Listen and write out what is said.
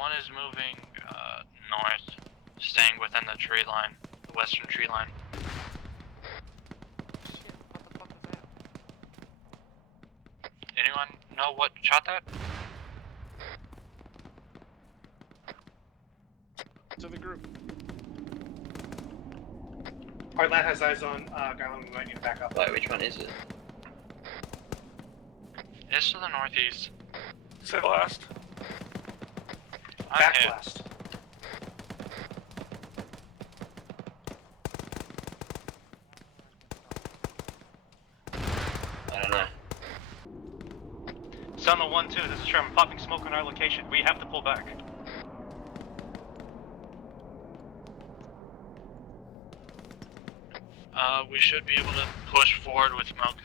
One is moving north, staying within the tree line, the western tree line. Shit, what the fuck is that? Anyone know what shot that? To the group. Heartland has eyes on Garland. We might need to back up. Wait, which one is it? It's to the northeast. Say the last. Back hit. west. I don't know. Sound on 1-2, this is Sherman. Popping smoke on our location. We have to pull back. We should be able to push forward with smoke.